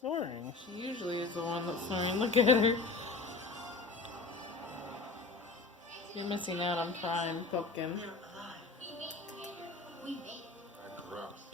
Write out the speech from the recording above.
Snoring. She usually is the one that's snoring. Look at her. You're missing out on prime pumpkin. I grew up.